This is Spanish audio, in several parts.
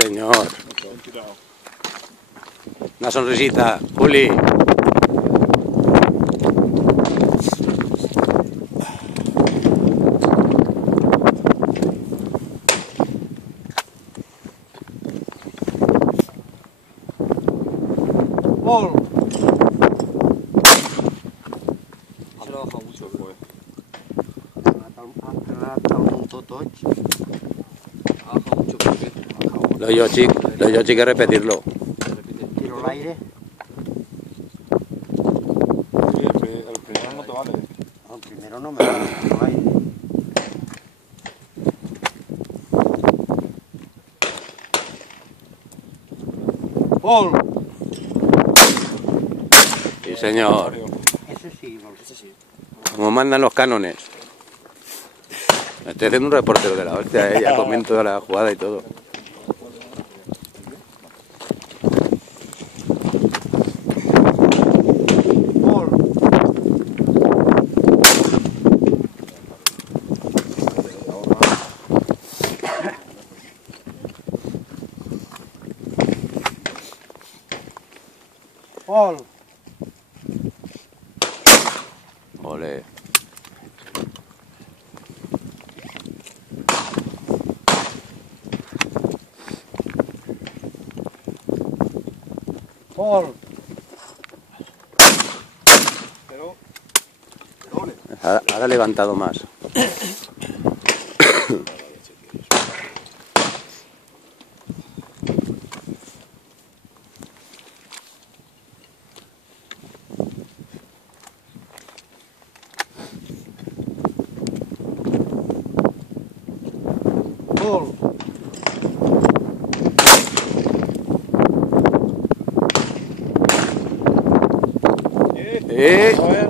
señor. Una sonrisita, Juli. ¡Gol! Se lo ha bajado mucho, pues. Ha adaptado un totoch. Ha bajado mucho, porque Lo yo, hay que repetirlo. Tiro al aire. Sí, el primero no te vale. No, el primero no me da. Tiro al aire. ¡Gol! Sí, señor. Ese sí, gol. ese sí. Como mandan los cánones. Estoy haciendo un reportero de la hostia, ya comento la jugada y todo. ¡Gol! ¡Gol! Ole. ¡Gol! Pero Ahora he levantado más. ¡Gol! a ver.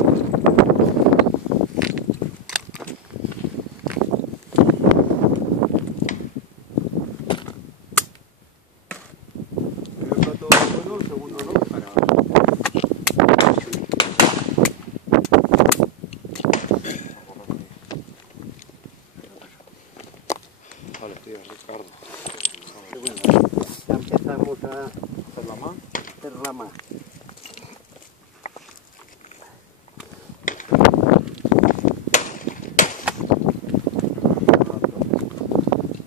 El plato bueno, el segundo no. Vale, tío, Ricardo. Ya empezamos a ¿Hacer la mano? hacer la más.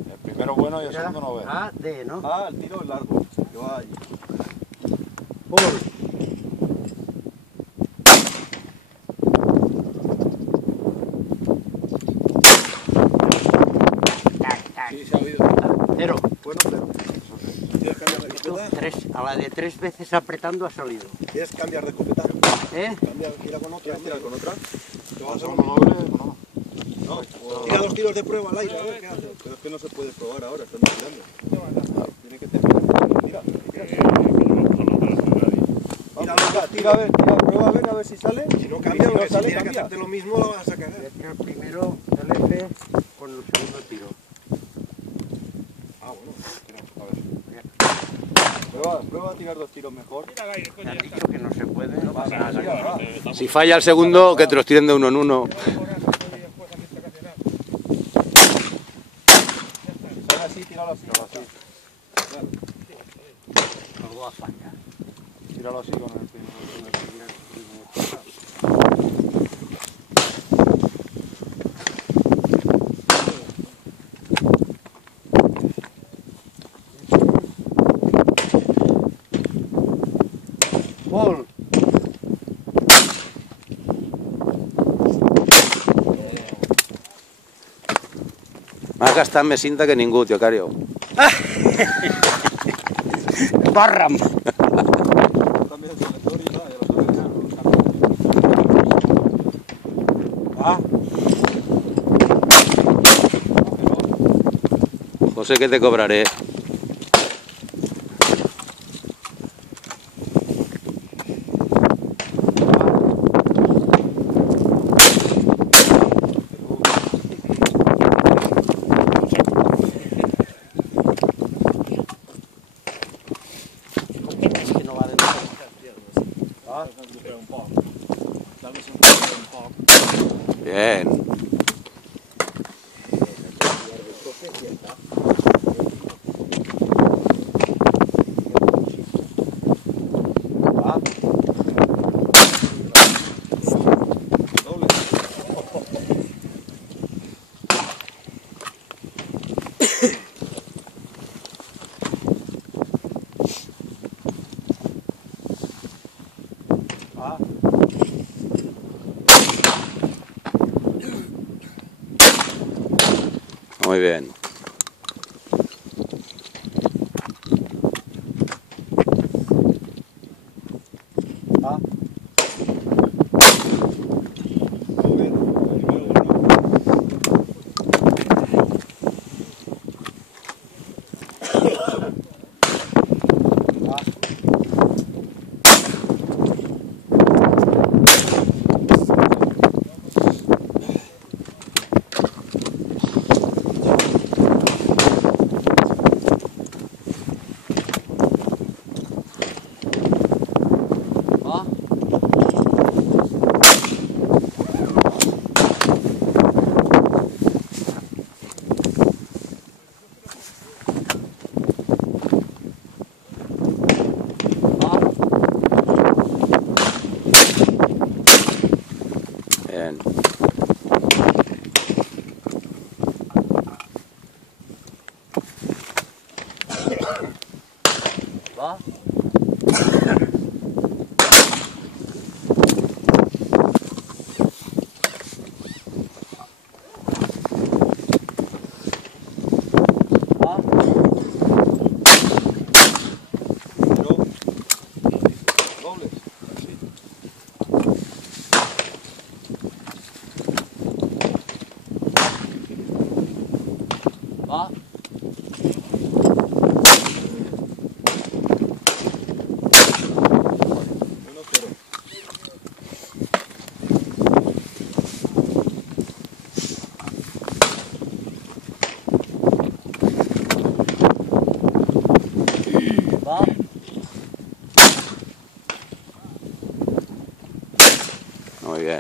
El primero bueno y el segundo no ve. A, D, ¿no? Ah, el tiro es largo. Yo ahí. ¡Gol! Sí, se ha oído. Cero. Bueno, pero. ¿Quieres cambiar de Esto, escopeta? tres, a la de 3 veces apretando ha salido. ¿Quieres cambiar de escopeta? ¿Eh? Tira con otra. ¿Quieres tirar con otra? ¿Te vas a hacer uno doble? No. No. Tira 2 tiros de prueba al aire, a ver qué hace. Pero es que no se puede probar ahora, están tirando. Tiene que terminar. Tira. Tira a ver, prueba a ver si sale. Si no cambia, porque si tiene que hacerte lo mismo, lo vas a cagar. Voy a tirar primero el F con el segundo tiro. Ah, bueno, tira. A ver. Prueba a tirar 2 tiros mejor. Me han dicho que no se puede. No pasa nada. Si falla el segundo, que te los tiren de uno en uno. Sale así, tíralo así. Luego a fallar. Tíralo así con el primero. ¡Gol! Más gastar me cinta que ningú, tío Cario. ¡Barram! También el selector y nada, ya lo sabes. José, que te cobraré. Es que no va dentro. Bien. Muy bien. Bien. Va. Dobles. Va. 1-0. Va. Muy bien.